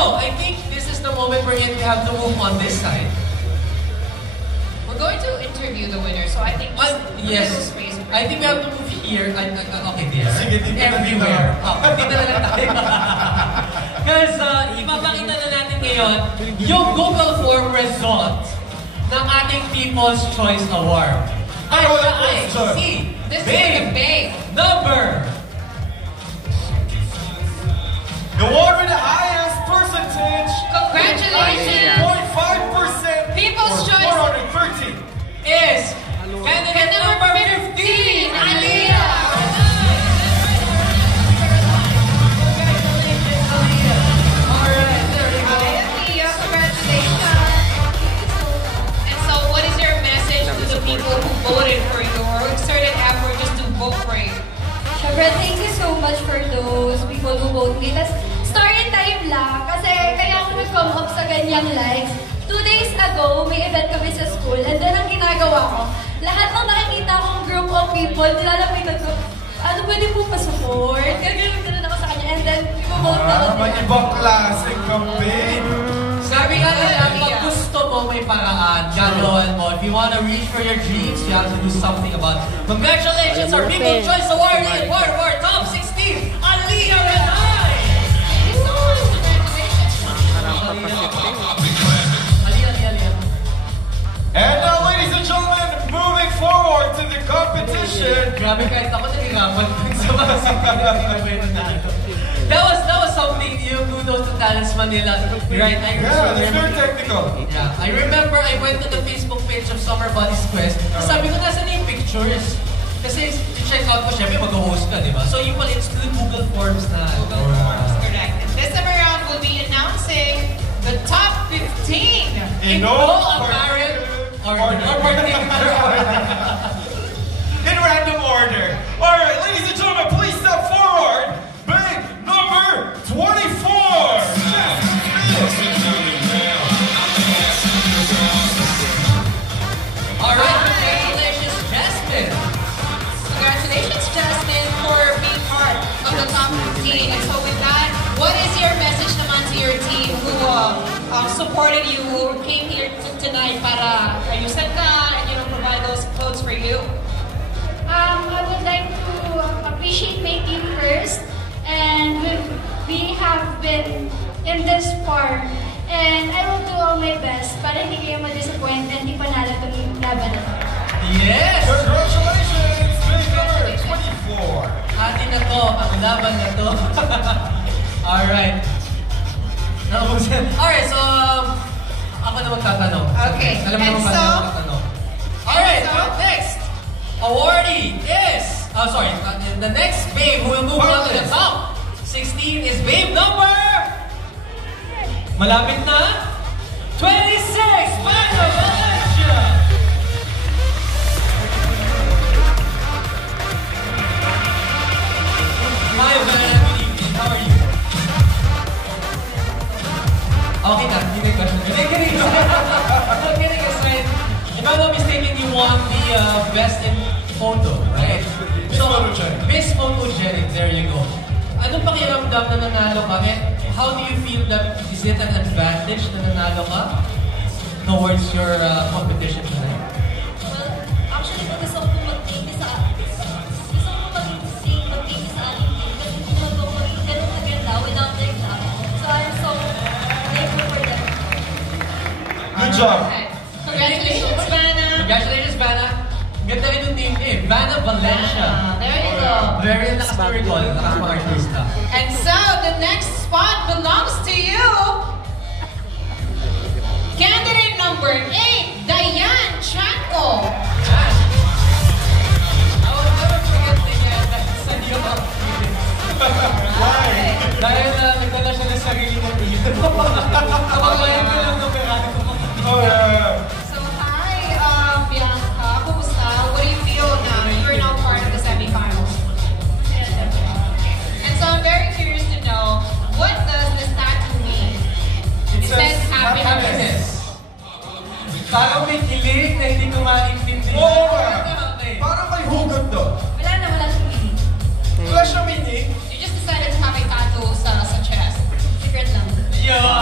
So, I think this is the moment wherein we have to move on this side. We're going to interview the winner, so I think yes. space. I think we have to move here. Okay, there. Sige, everywhere. Dito na lang tayo. Because ipapakita na natin ngayon yung Google Form result ng ating People's Choice Award. Ay, see, this is like a big number. The one with the highest percentage. Congratulations. 0.5%. People's Choice 430 is candidate number 15, Aliyah. Alright, there you go. Aliyah, congratulations. And so, what is your message to the people who voted for you or exerted effort just to vote for you? Syempre, thank you so much for those people who vote me. Tapos, story time lang. Kasi kaya ako nag-come up sa ganyang likes. 2 days ago, may event kami sa school. And then, ang ginagawa ko, lahat ng nakikita kong group of people, nilalapitan ko, ano pwede po pa-support? Gagawin ako sa kanya. And then, i-vote na ako may ibang klaseng campaign. Sabi nga nila, pag gusto mo, may paraan. Gagawin mo. If you want to reach for your dreams, you have to do something about it. Congratulations, our People's Choice Award in War Top 16, Aliyah Renay! Thank you so much. Congratulations. And now, ladies and gentlemen, moving forward to the competition. Grabe, kahit ako nahirapan sa mga That was something, yung kudos to Talents Manila. Right? Yeah, it's very technical. Yeah, I remember I went to the Facebook page of Summer Bodies Quest. Sabi ko, nasa na yung pictures? Kasi check out ko, syempre mag-host ka, di ba? So yung pala, it's through Google Forms na. Google Forms, correct. And this time around, we'll be announcing the top 15 In no apparent or particular order. In random order. Alright, ladies and gentlemen, please step forward. Big number 24. Alright, congratulations, Jasmine. Congratulations, Jasmine, for being part of the top 15. And so with that, what is your message naman to your team who supported you, who came here tonight para ayusan ka and provide those clothes for you? I would like to appreciate my team first. And we have been in this far. And I will do all my best para hindi kayo ma-disappoint and di panalo itong laban na to. Yes! Congratulations, big number 24. Atin na to, ang laban na to. Alright. Alright, so ako na magtatanong. Okay. Alam mo naman paano ako magtatanong. Alright, next awardee is, the next babe who will move on to the top 16 is babe number, malapit na, 26, Vanna Valencia! Hi, Vanna, good evening. How are you? Okay na, hindi may question. Kidding aside, if I'm not mistaken, you won the best in photo, right? Miss Photogenic. Miss Photogenic, there you go. Anong pakiramdam na nanalo ka? And how do you feel that, is it an advantage na nanalo ka towards your competition tonight? Well, actually, gusto ko mag-thank you sa ating team. Kasi tumagaw ko rin ganun kaganda without like that. So I'm so thankful for them. Good job. Congratulations, Vanna. Congratulations, Vanna. Ganda rin yung team name, Vanna Valencia. There you go. Very nakastoricol, nakasma-artista. And so, the next spot belongs to you. Candidate number 8, Diane Chanco. I will never forget Diane sa New York. Why? Dahil nagdala siya ng sarili ng iyon. Kapag-layan ko lang ng pera. Oh, yeah. So, hi, Bianca. Kumusta? What do you feel now? You're now part of the semifinals. And so, I'm very curious to know, what does this tattoo mean? It says happiness. Parang may kilig na hindi ko maintindihan. Oo nga. Parang may hugot to. Wala siyang meaning. Wala siyang meaning. You just decided to have a tattoo sa chest. Secret lang. Yeah.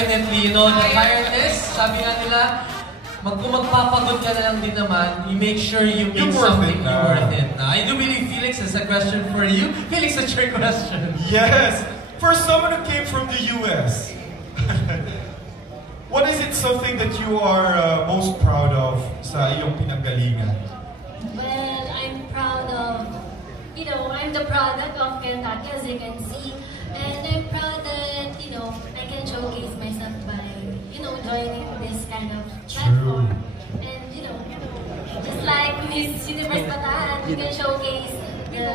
Definitely, you know, the tiredness, sabi nga nila, kung magpapagod ka na lang din naman, you make sure you make something worth it na. I do believe, Felix, has a question for you. Felix, what's your question? Yes! For someone who came from the US, what is it something that you are most proud of sa iyong pinanggalingan? Well, I'm proud of, you know, I'm the product of Kentucky, as you can see. And I'm proud that, you know, I can showcase myself by, you know, joining this kind of platform. And, you know, just like Miss Universe Bataan, you can showcase the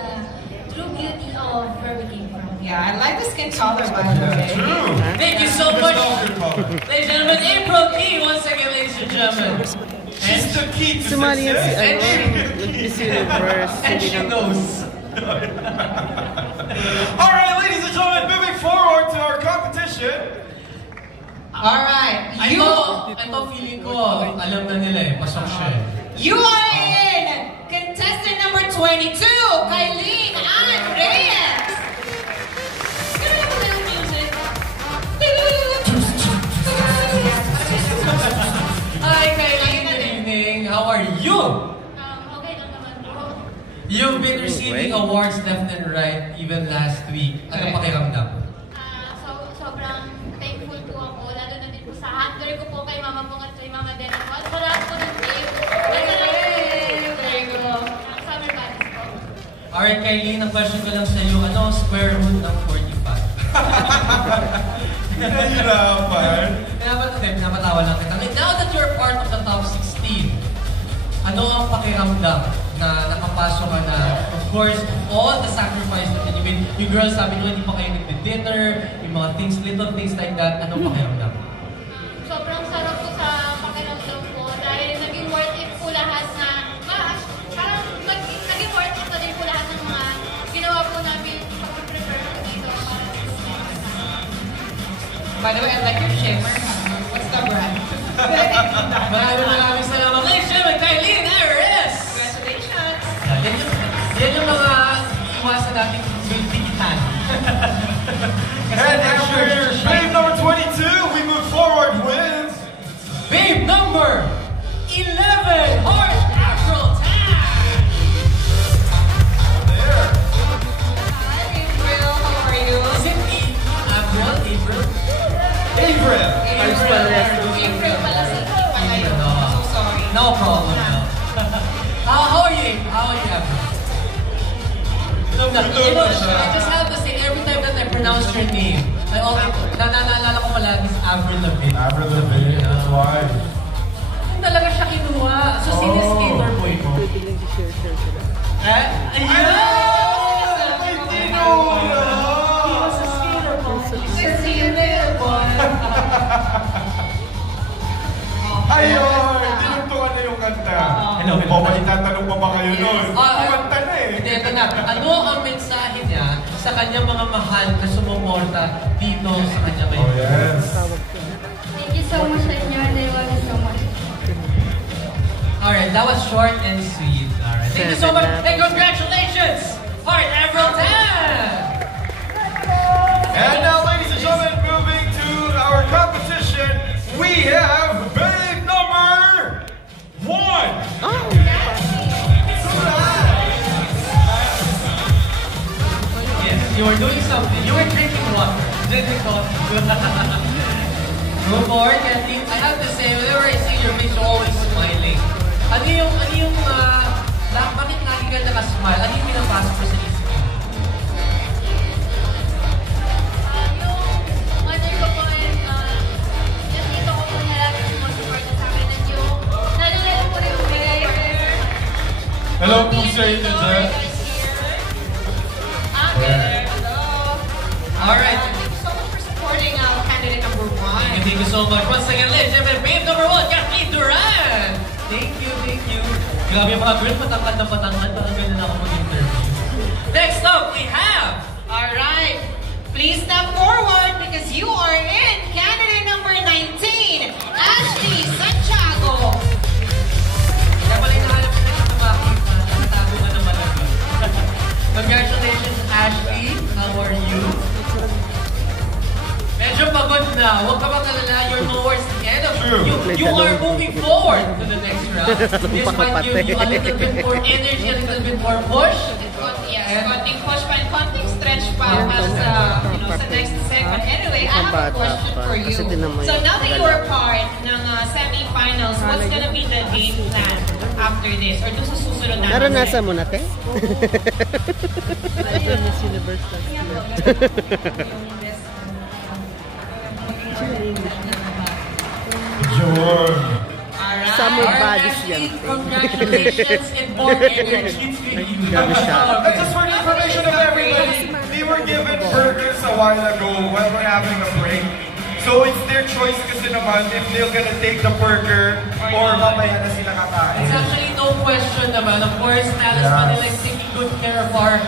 true beauty of where we came from. Yeah, I like the skin color, by the way. True! Thank you so much. Ladies and gentlemen, April Key, once again, ladies and gentlemen. She's the key to Sumali yan si success. Miss Universe. And she knows. Alright, ladies and gentlemen, moving forward to our competition. Alright, Ito feeling ko, alam na nila eh, pasok siya eh. you are in contestant number 22, Kylene Ann Reyes. Gano'n naman na yung music? Hi Kylene, good evening. How are you? Okay lang naman po. You've been receiving awards left and right even last week. Ano pakiramdam? Sobrang thankful po ako, lalo na din po sa handler ko po kay Mama Pong at kay Mama Dennis. Marami po ng team. Summer Buddies po. Alright Kylene, ang question ko lang sa iyo, ano ang square root ng 45? Nahihirapan. Pinapatawa lang kita. Now that you're part of the top 16, ano ang pakiramdam na nakapasok ka na, of course, all the sacrifice that you made. Yung girls sabi nyo, hindi pa kayo nagdi-dinner, yung mga things, little things like that, anong pakiramdam? Sobrang sarap po sa pakiramdam ko dahil naging worth it po lahat na, parang naging worth it na din po lahat ng mga ginawa po namin pag-prepare po dito para sa By the way, I like your shimmer. What's the brand? Maraming salamat. Ladies and gentlemen, Kylene Reyes! Congratulations! Yan yung mga iwasan natin bilbigitan. And after babe number 22, we move forward with... Babe number 11, Heart Afro Tag! There. Hi, April. How are you? Is it April? April. April pala sa pala yun. So sorry. No problem. No. How are you? How are you, April? You know, I just have to say, every time that I pronounce your name, I always, naalala ko palagi si Avril Lavigne. Avril Lavigne, that's why. Yung talaga siya kinuha. So, sino skater boy mo? Pwede lang i-share sila. Ayun! May tinula! He was a skater boy. Skater boy. Ayun! Tinuntungan na yung kanta. Ano? O, may tatanong pa ba kayo nun? Kumanta na eh. Hindi, ito na. Ano ang mensahe niya sa kanyang mga mahal na sumuporta dito sa kanya Oh, ngayon? yes. Thank you so much sa inyo and I love you so much. Alright, that was short and sweet. Alright, thank you so much and congratulations! Heart Avril Tag! And now, ladies and gentlemen, moving to our competition, we have babe number 1. Yes, you were doing something. You were drinking water. Drinking coffee. Go forward, Kathleen. I have to say, whenever I see your face, you're always smiling. Bakit lagi ka nakasmile? Ano yung pinapasok mo sa isip mo? Yung mother ko po and yung tito ko po na lagi sumusuporta sa akin at yung lalo po yung prayer. Hello po sa inyo dyan. Hello. Alright. Thank you so much for supporting our candidate number 1. Thank you so much. Once again, ladies and gentlemen, babe number 1, Kathleen Duran! Thank you, thank you. Grabe yung mga girl, patangkad na patangkad. Parang ganun ako mag-interview. Next up, we have... Alright. Please step forward because you are in candidate number 19, Ashley Santiago. Kaya pala hinahanap ko na yung bakit nakatago ka naman ako. Congratulations, Ashley. How are you? Medyo pagod na. Huwag ka makalala. true. You are moving forward to the next round. This might give you a little bit more energy, a little bit more push. Yes, konting push pa and konting stretch pa para sa, sa next segment. Anyway, I have a question for you. So now that you are part ng semi-finals, what's gonna be the game plan after this? Or doon sa susunod na? Naranasan mo na, te? Miss Universe Sure. Summer bodies yan, te. Congratulations and more energy to you. And just for the information of everybody, they were given burgers a while ago while we're having a break. So it's their choice kasi naman if they're gonna take the burger or mamaya na sila kakain. It's actually no question naman. Of course, Malice Manila is taking good care of our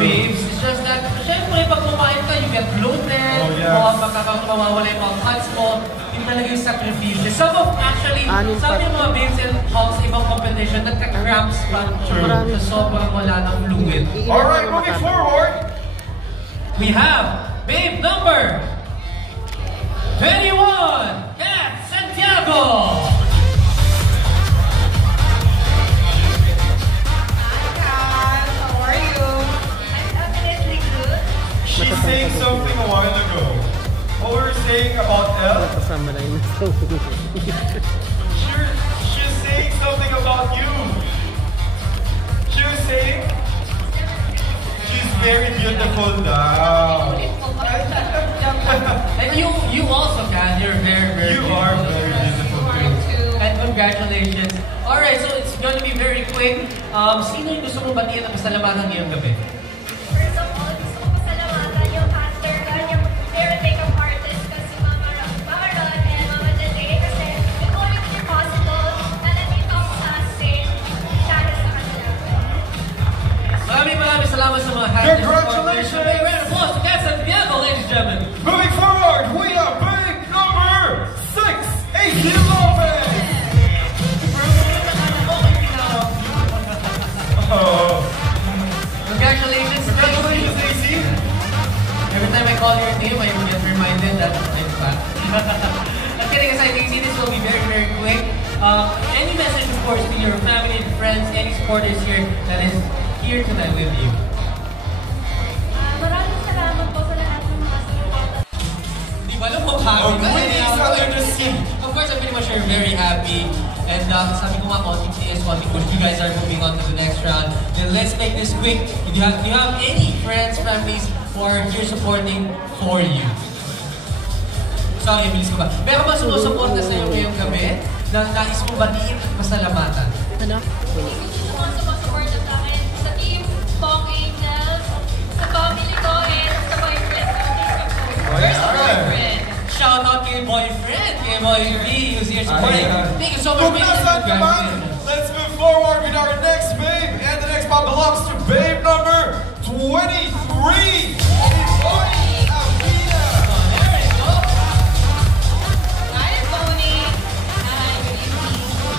babes. It's just that, syempre, pag kumain ka, you get bloated, mawawala yung mga cuts mo, yun talaga yung sacrifice. Some of yung mga babes in Hawks, ibang competition, nagka-cramps pa sa sobrang wala ng fluid. Alright, moving forward. We have babe number 21, Kat Santiago. How are you? I'm definitely good. She's saying something a while ago. What were you saying about Elle? Kasama na yun. She's saying something about you. She was saying she's very beautiful now. And you also, Kat, you're very, very You are very beautiful too. And congratulations. Alright, so it's going to be very quick. Sino yung gusto mong batiin na pasalamatan ngayong gabi? First of all, gusto ko pasalamatan yung caster yung very makeup artist kasi Mama Baron and Mama Jade kasi it wouldn't be possible na nandito ako sa stage dahil sa kanila. Maraming salamat sa mga handlers. Congratulations! A round of applause to Kat Santiago, ladies and gentlemen. Moving forward, we have big number 6, AC Lopez. Congratulations, Congratulations, AC. Every time I call your name, I get reminded that I'm fat. I'm kidding aside, AC, this will be very, very quick. Any message, of course, to your family and friends, any supporters here that is here tonight with you? Maraming salamat po sa lahat ng mga support. Di ba alam mo happy? Of course, I'm pretty much sure you're very happy. And sabi ko nga, konting CS, konting push. You guys are moving on to the next round. Then let's make this quick. Do you have any friends, families who are here supporting for you? Sorry, bilis ko ba? Pero ba sumusuporta sa iyo ngayong gabi na nais mong batiin at pasalamatan? Ano? Gusto ko sumusuporta sa akin sa team Pong Angels, sa family ko, and sa boyfriend ko. Where's the boyfriend? Shout out kay boyfriend, kay Boy B, who's here supporting. Thank you so much, Congratulations. Let's move forward with our next babe. And the next one belongs to babe number 23. Hi, Tony. Hi,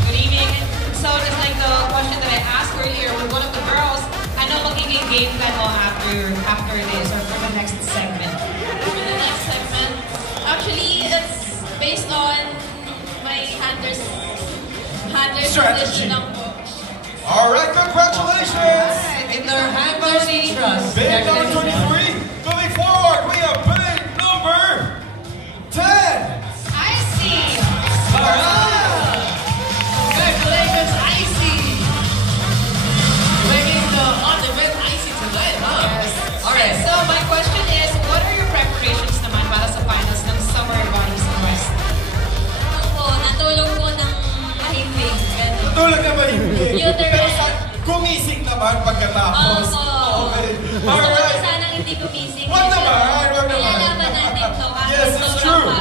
good evening. So just like the question that I asked earlier with one of the girls, ano magiging game plan mo after this or for the next segment? For the next segment, actually, it's based on my handler's Strategy. position lang po. Alright, congratulations. In their handlers we trust. Babe number 23. Moving forward, we have babe number 10. I see. Congratulations, Icy! Making the on-event Icy tonight, huh? Yes. Alright. So my question is, what are your preparations naman para sa finals ng Summer Bodies Quest? Natulog po ng mahimig. Tulad naman yung Yun, pero gumising naman pagkatapos. Okay. Alright. Sanang hindi gumising. Wag naman, wag naman. Ilalaban natin to. Yes, it's true.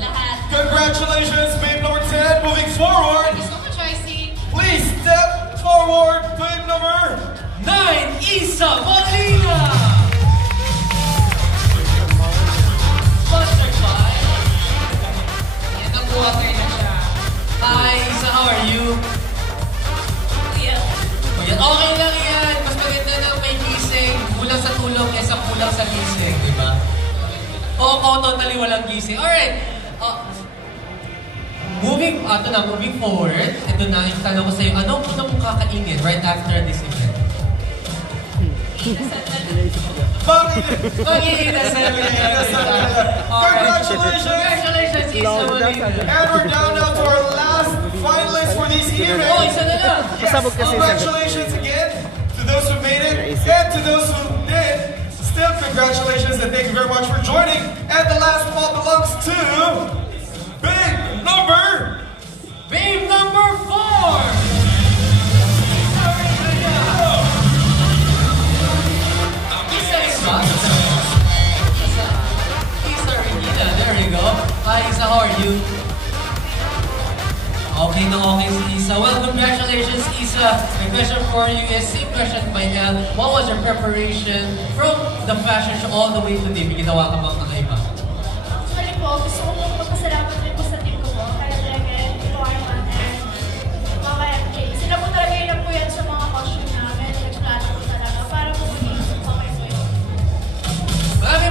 Lahat. Congratulations, babe number 10. Moving forward, Thank you so much, Icy. please step forward, babe number 9, Isa Molina! Buster Clyde. Yan, nag-water na siya. Hi, Isa, how are you? Yeah. Okay lang yan. Mas maganda na may gising. Kulang sa tulog kesa kulang sa gising, di ba? Oo, totally walang gising. Alright. moving forward, ito na yung tanong ko sa'yo, ano po na mong kakainin right after this event? Congratulations, Isa Molina. And we're down now to our last finalists for this event. Oh, isa na lang. Yes, congratulations again to those who made it and to those who did. Still, congratulations and thank you very much for joining. And the last ball belongs to Babe number 4. Isa Regina, there you go. Hi Isa, how are you? Okay na okay si Isa. Well, congratulations Isa. My question for you is, same question by El. What was your preparation from the fashion show all the way to the ginawa ka bang kakaiba? Actually po, gusto ko pong magpasalamat rin po sa team ko po. Kaya Dragon, Iwarman, and Mama MJ. Sila po talaga yung nagpuyan sa mga costume namin. Nagplano po talaga para po maging okay po yun.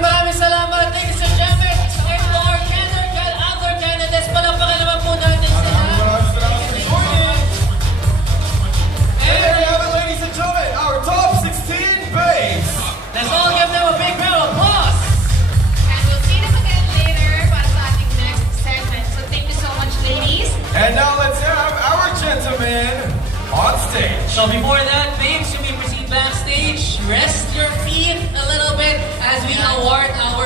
Maraming salamat, ladies and gentlemen. Sa kayo po, Arthur Canades. Palakpakan naman po natin sila. And there you have it, ladies and gentlemen, our top 16 babes. Let's all give them a big round of applause. And we'll see them again later para sa ating next segment. So thank you so much, ladies. And now let's have our gentlemen on stage. So before that, babes, you may proceed backstage. Rest your feet a little bit as we award our